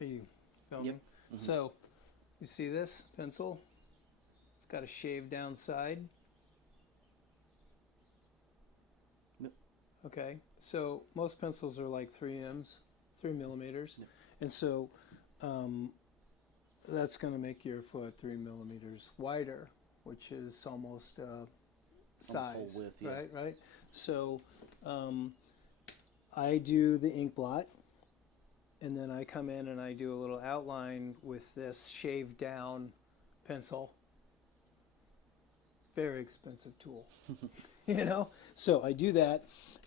Are you filming? Yep. Mm-hmm. So, you see this pencil? It's got a shaved down side. Yep. Okay, so most pencils are like 3 millimeters. Yep. And so that's going to make your foot 3 millimeters wider, which is almost size, full width, yeah. right? So I do the ink blot, and then I come in and I do a little outline with this shaved down pencil. Very expensive tool, you know. So I do that,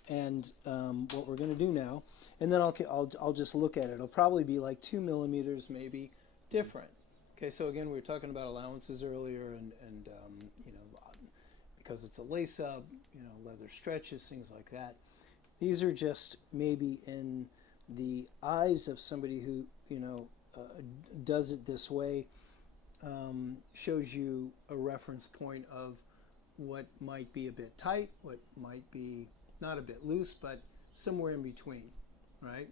and what we're going to do now, and then I'll just look at it. It'll probably be like 2 millimeters, maybe different. Okay, so again, we were talking about allowances earlier, and you know, because it's a lace up, you know, leather stretches, things like that. These are just maybe in the eyes of somebody who, you know, does it this way. Shows you a reference point of what might be a bit tight, what might be not a bit loose, but somewhere in between, right?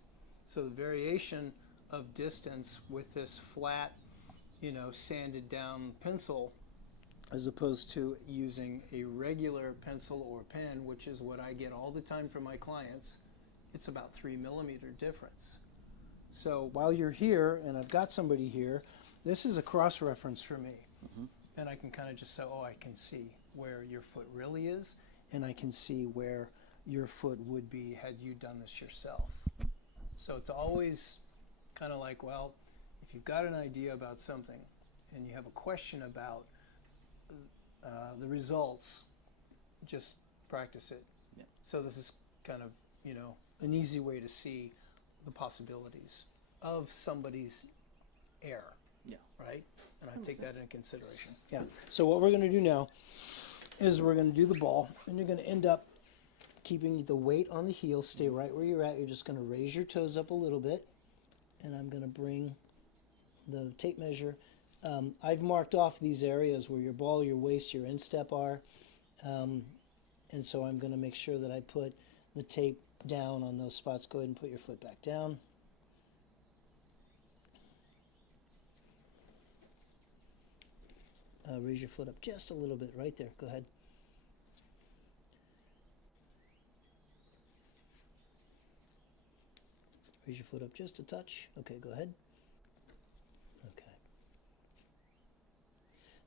So the variation of distance with this flat, you know, sanded down pencil, as opposed to using a regular pencil or pen, which is what I get all the time from my clients, it's about 3 millimeter difference. So while you're here, and I've got somebody here, this is a cross-reference for me. Mm-hmm. And I can kind of just say, oh, I can see where your foot really is, and I can see where your foot would be had you done this yourself. So it's always kind of like, well, if you've got an idea about something and you have a question about the results, just practice it. Yeah. So this is kind of, you know, an easy way to see the possibilities of somebody's error. Yeah. Right? And I take that into consideration. Yeah. So what we're going to do now is we're going to do the ball, and you're going to end up keeping the weight on the heel, stay right where you're at. You're just going to raise your toes up a little bit, and I'm going to bring the tape measure. I've marked off these areas where your ball, your waist, your instep are, and so I'm going to make sure that I put the tape down on those spots. Go ahead and put your foot back down. Raise your foot up just a little bit right there. Go ahead. Raise your foot up just a touch. Okay, go ahead. Okay.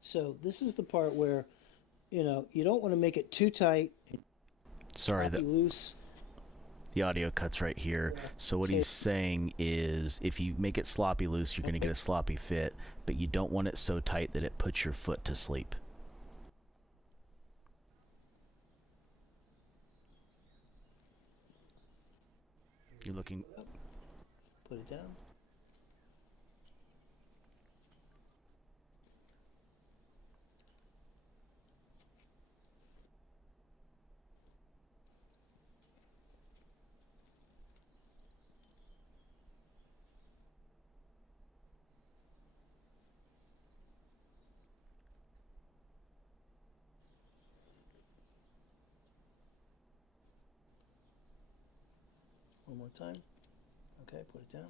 So this is the part where, you know, you don't want to make it too tight. Sorry, Loose. the audio cuts right here. So what he's saying is if you make it sloppy loose, you're going to get a sloppy fit, but you don't want it so tight that it puts your foot to sleep. You're looking... Put it down. One more time. Okay, put it down.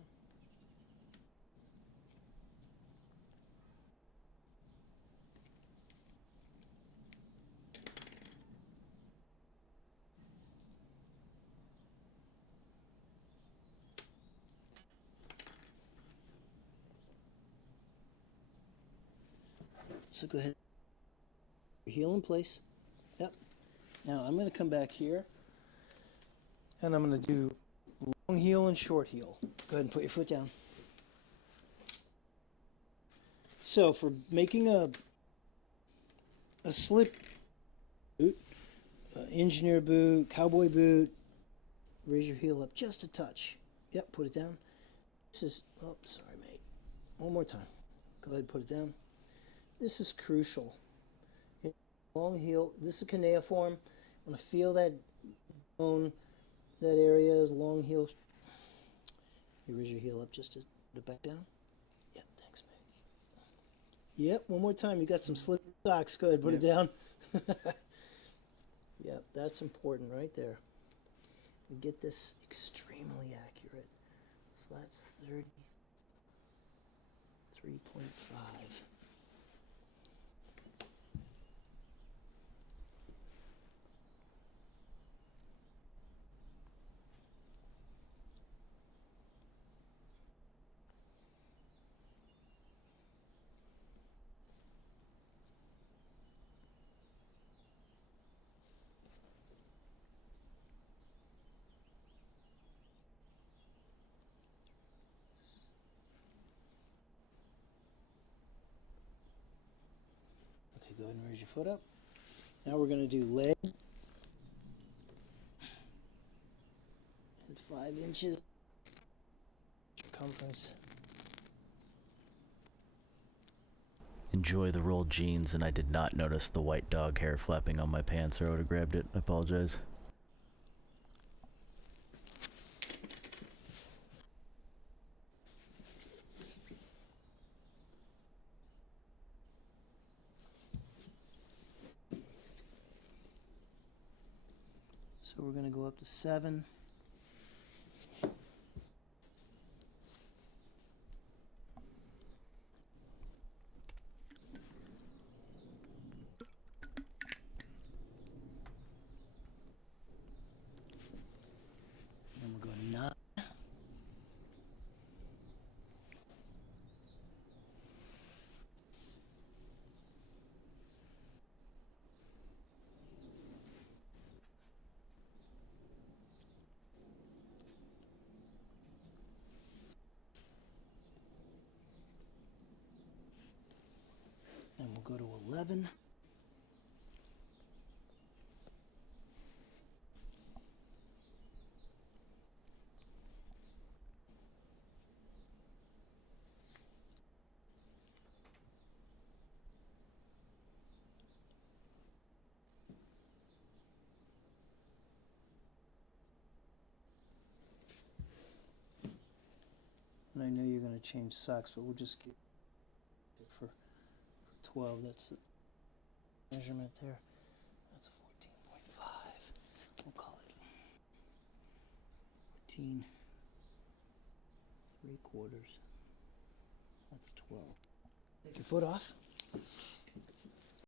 So go ahead. Heel in place. Yep. Now I'm going to come back here, and I'm going to do long heel and short heel. Go ahead and put your foot down. So for making a slip boot, engineer boot, cowboy boot, raise your heel up just a touch. Yep, put it down. This is, oh, sorry, mate. One more time. Go ahead and put it down. This is crucial. Long heel, this is cuneiform. I'm going to feel that bone, that area is long heel. You raise your heel up just to put it back down. Yep, thanks, mate. Yep, one more time. You got some slip socks. Go ahead, put it down. Yep, that's important right there. And get this extremely accurate. So that's 30. 3.5. Okay, go ahead and raise your foot up. Now we're going to do leg. And 5 inches circumference. Enjoy the rolled jeans, and I did not notice the white dog hair flapping on my pants, or I would have grabbed it. I apologize. So we're going to go up to 7. And we'll go to 9. And we'll go to 11. And I know you're going to change socks, but we'll just get it for 12. That's the measurement there. That's 14.5. We'll call it 14 3/4. That's 12. Take your foot off.